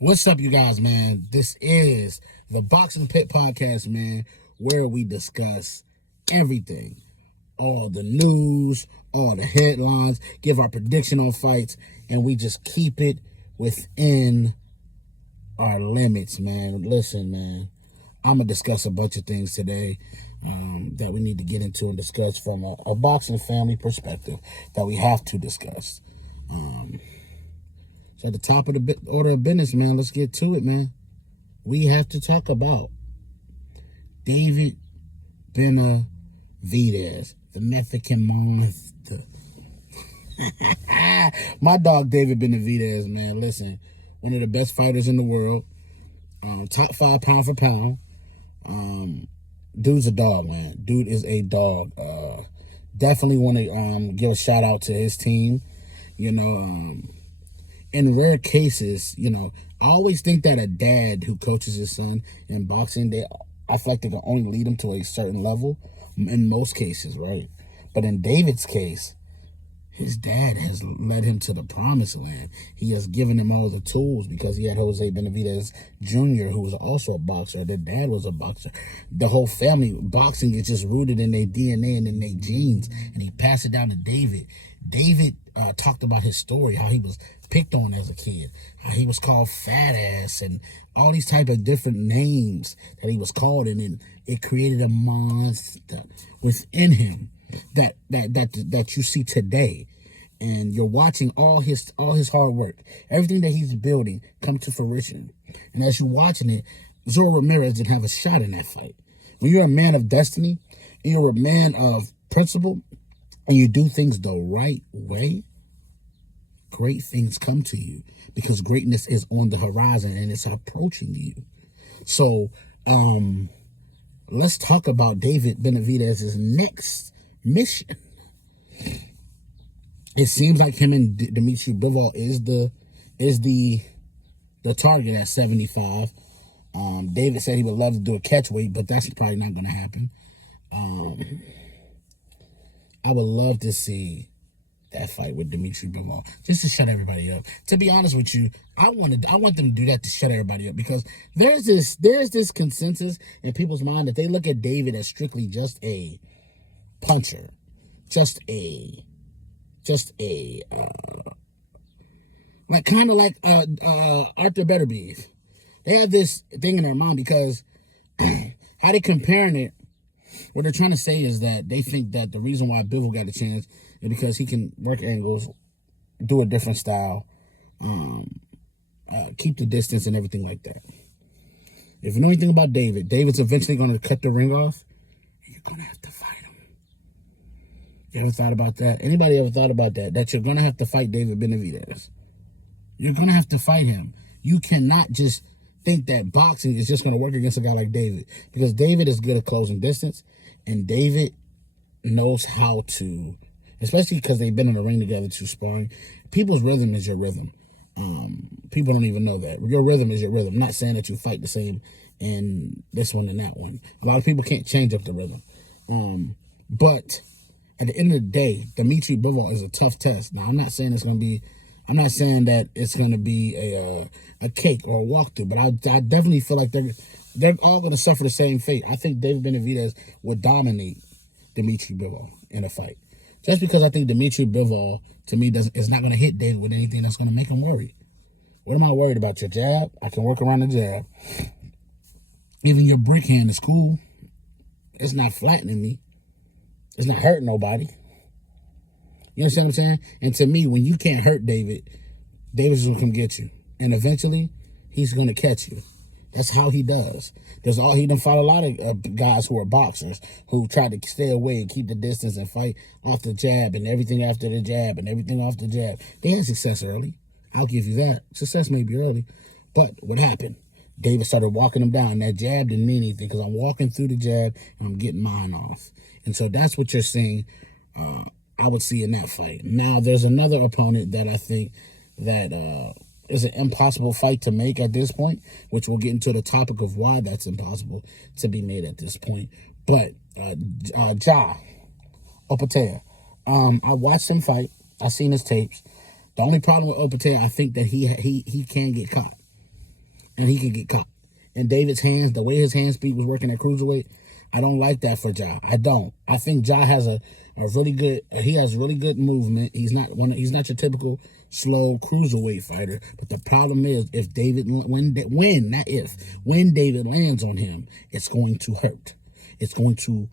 What's up, you guys, man? This is the Boxing Pit Podcast, man, where we discuss everything. All the news, all the headlines, give our prediction on fights, and we just keep it within our limits, man. Listen, man, I'm going to discuss a bunch of things today that we need to get into and discuss from a boxing family perspective that we have to discuss. So at the top of the order of business, man, let's get to it, man. We have to talk about David Benavidez, the Mexican monster. My dog, David Benavidez, man, listen, one of the best fighters in the world, top 5 pound for pound. Dude's a dog, man. Dude is a dog. Definitely want to give a shout out to his team. In rare cases, I always think that a dad who coaches his son in boxing, I feel like they can only lead him to a certain level in most cases, right? But in David's case, his dad has led him to the promised land. He has given him all the tools because he had Jose Benavidez Jr., who was also a boxer. Their dad was a boxer. The whole family, boxing is just rooted in their DNA and in their genes, and he passed it down to David. David talked about his story, how he was picked on as a kid, how he was called fat ass, and all these type of different names that he was called, and then it created a monster within him that you see today. And you're watching all his hard work, everything that he's building come to fruition. And as you're watching it, Zora Ramirez didn't have a shot in that fight. When you're a man of destiny, and you're a man of principle, and you do things the right way, great things come to you because greatness is on the horizon and it's approaching you. So let's talk about David Benavidez's next mission. It seems like him and Dimitri Bivol is the target at 75. David said he would love to do a catch weight, but that's probably not going to happen. I would love to see that fight with Dimitri Bivol just to shut everybody up. To be honest with you, I want them to do that to shut everybody up because there's this consensus in people's mind that they look at David as strictly just a puncher, like kind of like Arthur Betterbeef. They have this thing in their mind because how they comparing it. What they're trying to say is that they think that the reason why Bivol got a chance is because he can work angles, do a different style, keep the distance and everything like that. If you know anything about David's eventually going to cut the ring off, and you're going to have to fight him. You ever thought about that? Anybody ever thought about that? That you're going to have to fight David Benavidez. You're going to have to fight him. You cannot just think that boxing is just going to work against a guy like David, because David is good at closing distance, and David knows how to, especially because they've been in the ring together too, sparring. People's rhythm is your rhythm. People don't even know that. Your rhythm is your rhythm. I'm not saying that you fight the same in this one and that one. A lot of people can't change up the rhythm. But at the end of the day, Dimitri Bivol is a tough test. Now, I'm not saying that it's going to be a cake or a walkthrough, but I definitely feel like they're all going to suffer the same fate. I think David Benavidez would dominate Dimitri Bivol in a fight. Just because I think Dimitri Bivol, to me, is not going to hit David with anything that's going to make him worry. What am I worried about? Your jab? I can work around the jab. Even your brick hand is cool. It's not flattening me. It's not hurting nobody. You understand what I'm saying? And to me, when you can't hurt David's going to come get you. And eventually, he's going to catch you. That's how he does. He done fought a lot of guys who are boxers who tried to stay away and keep the distance and fight off the jab and everything after the jab and everything off the jab. They had success early. I'll give you that. Success may be early. But what happened? David started walking him down. That jab didn't mean anything because I'm walking through the jab and I'm getting mine off. And so that's what you're seeing. I would see in that fight. Now, there's another opponent that I think that is an impossible fight to make at this point, which we'll get into the topic of why that's impossible to be made at this point. But Ja Opatea, I watched him fight. I seen his tapes. The only problem with Opatea, I think that he can get caught. and he could get caught. And David's hands, the way his hand speed was working at cruiserweight, I don't like that for Ja. I don't. I think Ja has a really good. He has really good movement. He's not your typical slow cruiserweight fighter. But the problem is, if David when David lands on him, it's going to hurt. It's going to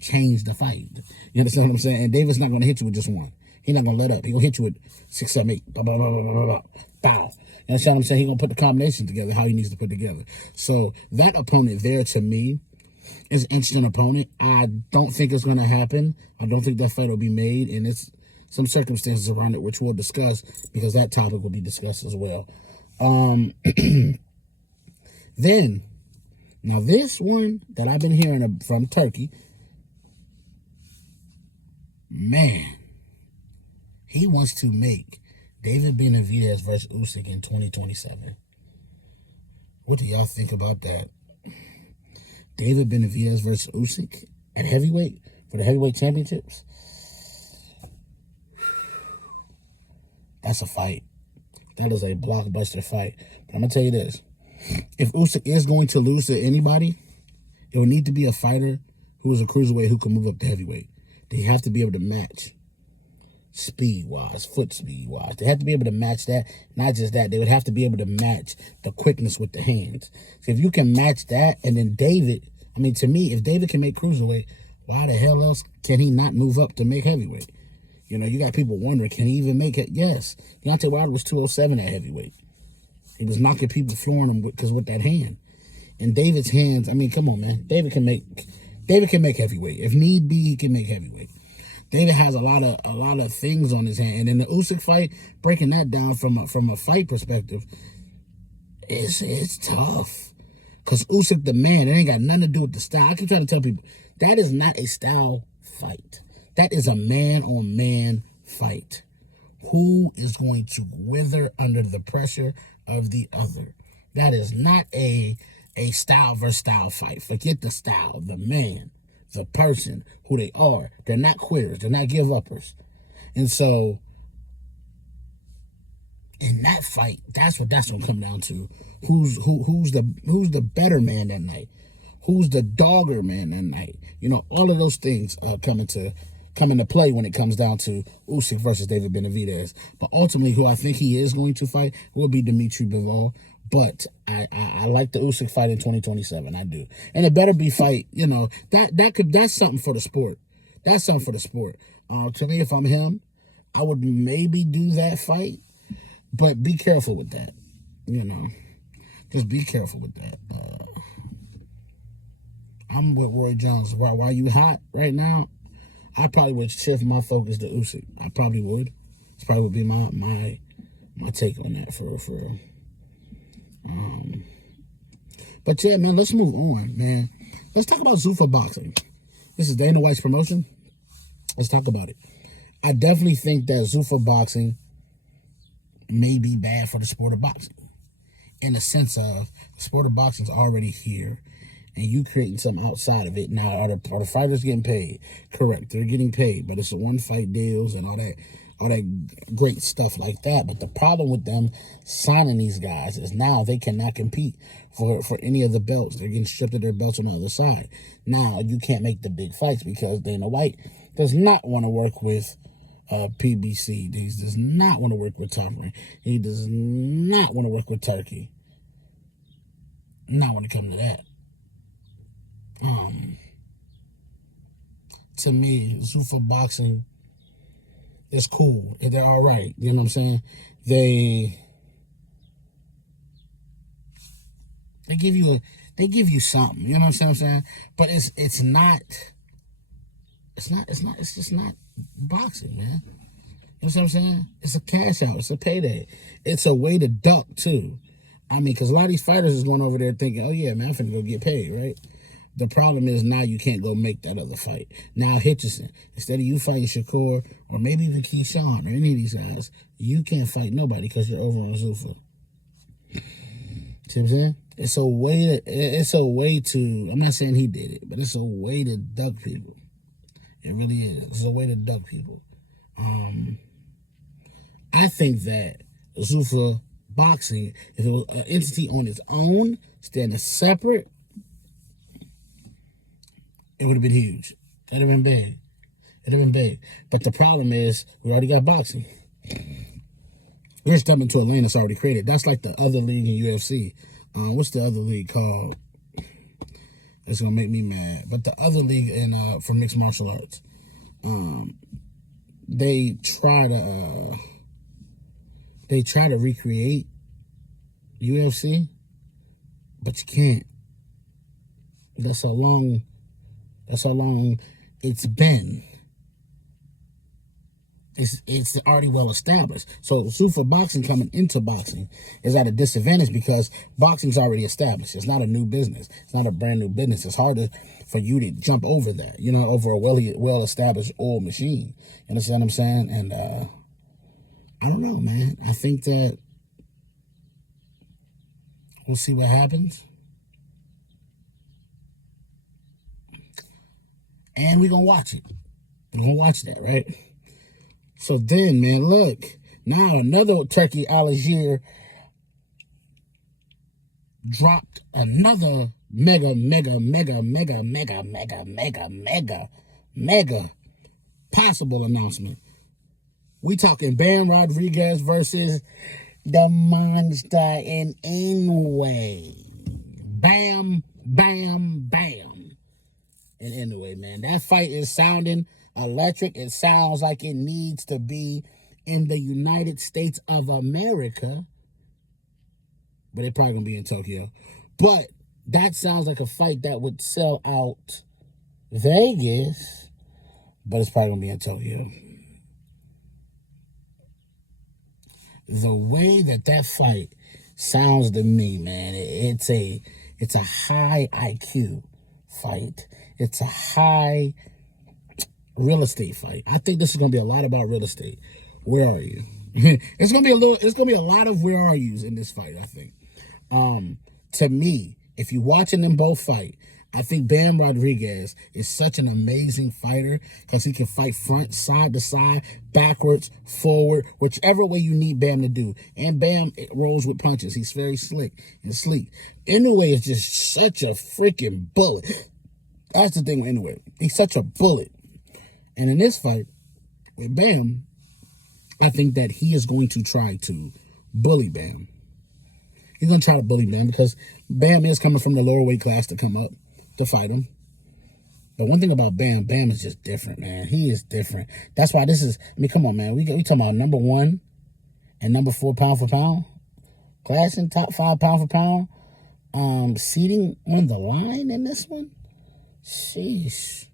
change the fight. You understand what I'm saying? And David's not going to hit you with just one. He's not going to let up. He's going to hit you with 6, 7, 8. Bow, bow, bow, bow, bow, bow. Bow. You understand what I'm saying? He's going to put the combination together how he needs to put together. So that opponent there, to me, is an instant opponent. I don't think it's going to happen. I don't think that fight will be made. And it's some circumstances around it, which we'll discuss, because that topic will be discussed as well. Then, now this one that I've been hearing from Turkey, man, he wants to make David Benavidez versus Usyk in 2027. What do y'all think about that? David Benavidez versus Usyk at heavyweight for the heavyweight championships? That's a fight. That is a blockbuster fight. But I'm going to tell you this. If Usyk is going to lose to anybody, it would need to be a fighter who is a cruiserweight who can move up to heavyweight. They have to be able to match speed-wise, foot speed-wise. They have to be able to match that. Not just that, they would have to be able to match the quickness with the hands. So if you can match that, and then David, I mean, to me, if David can make cruiserweight, why the hell else can he not move up to make heavyweight? You know, you got people wondering, can he even make it? Yes. Deontay Wilder was 207 at heavyweight. He was knocking people, flooring them because with that hand. And David's hands, I mean, come on, man. David can make heavyweight. If need be, he can make heavyweight. David has a lot of things on his hand. And in the Usyk fight, breaking that down from a fight perspective, it's tough. Because Usyk the man, it ain't got nothing to do with the style. I keep trying to tell people, that is not a style fight. That is a man-on-man fight. Who is going to wither under the pressure of the other? That is not a style versus style fight. Forget the style, the man, the person, who they are. They're not quitters. They're not give-uppers. And so, in that fight, that's going to come down to. Who's the better man that night? Who's the dogger man that night? You know, all of those things come into play when it comes down to Usyk versus David Benavidez. But ultimately, who I think he is going to fight will be Dimitri Bivol. But I like the Usyk fight in 2027. I do. And it better be fight, you know, that's something for the sport. That's something for the sport. To me, if I'm him, I would maybe do that fight. But be careful with that. You know, just be careful with that. I'm with Roy Jones. While you hot right now, I probably would shift my focus to Usyk. I probably would. This probably would be my take on that for. But yeah, man, let's move on, man. Let's talk about Zuffa boxing. This is Dana White's promotion. Let's talk about it. I definitely think that Zuffa boxing may be bad for the sport of boxing, in the sense of the sport of boxing is already here, and you creating something outside of it. Now, are the fighters getting paid? Correct, they're getting paid, but it's the one-fight deals and all that great stuff like that. But the problem with them signing these guys is now they cannot compete for any of the belts. They're getting stripped of their belts on the other side. Now, you can't make the big fights because Dana White does not want to work with PBC. He does not want to work with Top Rank. He does not want to work with Turkey. Not when it comes to that. To me, Zuffa boxing is cool. They're all right. You know what I'm saying? They give you something. You know what I'm saying? But it's just not boxing, man. You know what I'm saying? It's a cash out. It's a payday. It's a way to duck too. I mean, because a lot of these fighters is going over there thinking, oh yeah, man, I'm finna go get paid, right? The problem is now you can't go make that other fight. Now Hitchison, instead of you fighting Shakur or maybe even Keyshawn or any of these guys, you can't fight nobody because you're over on Zuffa. See what I'm saying? It's a way to, I'm not saying he did it, but it's a way to duck people. It really is. It's a way to duck people. I think that Zuffa boxing, if it was an entity on its own, standing separate, it would have been huge. It'd have been big. It'd have been big. But the problem is, we already got boxing. We're stepping into a lane that's already created. That's like the other league in UFC. What's the other league called? It's gonna make me mad. But the other league in for mixed martial arts, they try to recreate UFC, but you can't. That's how long it's been. It's already well established. So Zuffa boxing coming into boxing is at a disadvantage because boxing's already established. It's not a new business. It's not a brand new business. It's harder for you to jump over that, over a well established old machine. You understand what I'm saying? And I don't know, man. I think that we'll see what happens. And we're gonna watch it. We're gonna watch that, right? So then, man, look. Now another Turkey Algier dropped another mega possible announcement. We talking Benavidez versus the monster in Inoue. Bam, bam, bam. And anyway, man, that fight is sounding electric. It sounds like it needs to be in the United States of America. But it probably gonna be in Tokyo. But that sounds like a fight that would sell out Vegas. But it's probably gonna be in Tokyo. The way that fight sounds to me, man, it's a high IQ fight. It's a high real estate fight. I think this is gonna be a lot about real estate. Where are you? It's gonna be a lot of where are yous in this fight, I think. To me, if you're watching them both fight, I think Benavidez is such an amazing fighter because he can fight front, side to side, backwards, forward, whichever way you need Bam to do. And Bam rolls with punches. He's very slick and sleek. Inoue is just such a freaking bullet. That's the thing with Inoue. He's such a bullet. And in this fight with Bam, I think that he is going to try to bully Bam. He's going to try to bully Bam because Bam is coming from the lower weight class to come up to fight him. But one thing about Bam is just different, man. He is different. That's why this is, come on, man. We talking about number 1 and number 4 pound for pound. Class in top 5 pound for pound. Seating on the line in this one. Sheesh.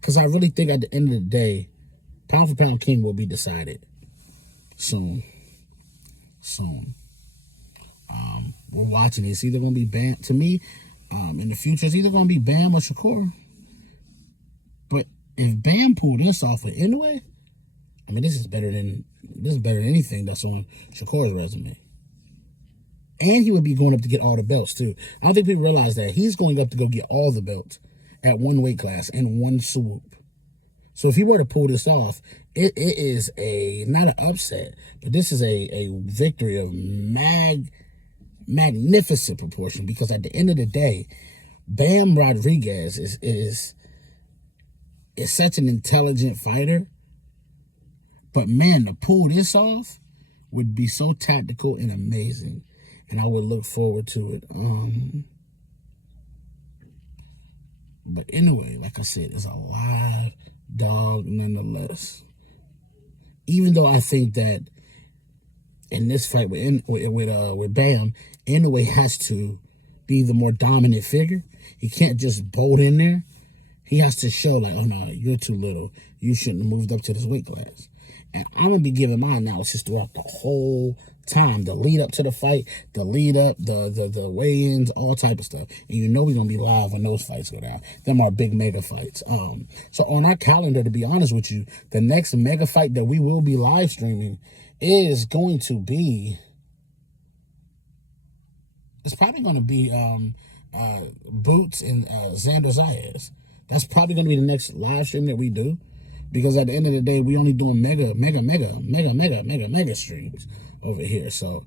Because I really think at the end of the day, pound for pound king will be decided soon. We're watching it. It's either going to be Bam. To me, in the future, it's either going to be Bam or Shakur. But if Bam pulled this off with Inoue, this is better than anything that's on Shakur's resume. And he would be going up to get all the belts too. I don't think people realize that he's going up to go get all the belts at one weight class in one swoop. So if he were to pull this off, it is not an upset, but this is a victory of magnificent proportion, because at the end of the day, Bam Rodriguez is such an intelligent fighter. But man, to pull this off would be so tactical and amazing. And I would look forward to it. But anyway, like I said, it's a live dog nonetheless. Even though I think that in this fight with Bam, Inoue has to be the more dominant figure. He can't just bolt in there. He has to show like, oh no, you're too little. You shouldn't have moved up to this weight class. And I'm gonna be giving my analysis throughout the whole time, the lead up to the fight, the lead up, the weigh-ins, all type of stuff. And we're gonna be live when those fights go down. Them are big mega fights. So on our calendar, to be honest with you, the next mega fight that we will be live streaming is going to be, it's probably gonna be Boots and Xander Zayas. That's probably gonna be the next live stream that we do. Because at the end of the day, we only doing mega streams over here. So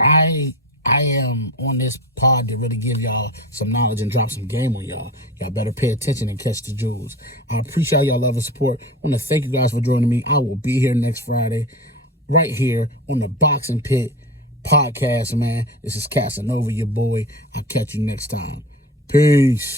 I am on this pod to really give y'all some knowledge and drop some game on y'all. Y'all better pay attention and catch the jewels. I appreciate y'all love and support. I want to thank you guys for joining me. I will be here next Friday, right here on the Boxing Pit podcast, man. This is Cassanova, your boy. I'll catch you next time. Peace.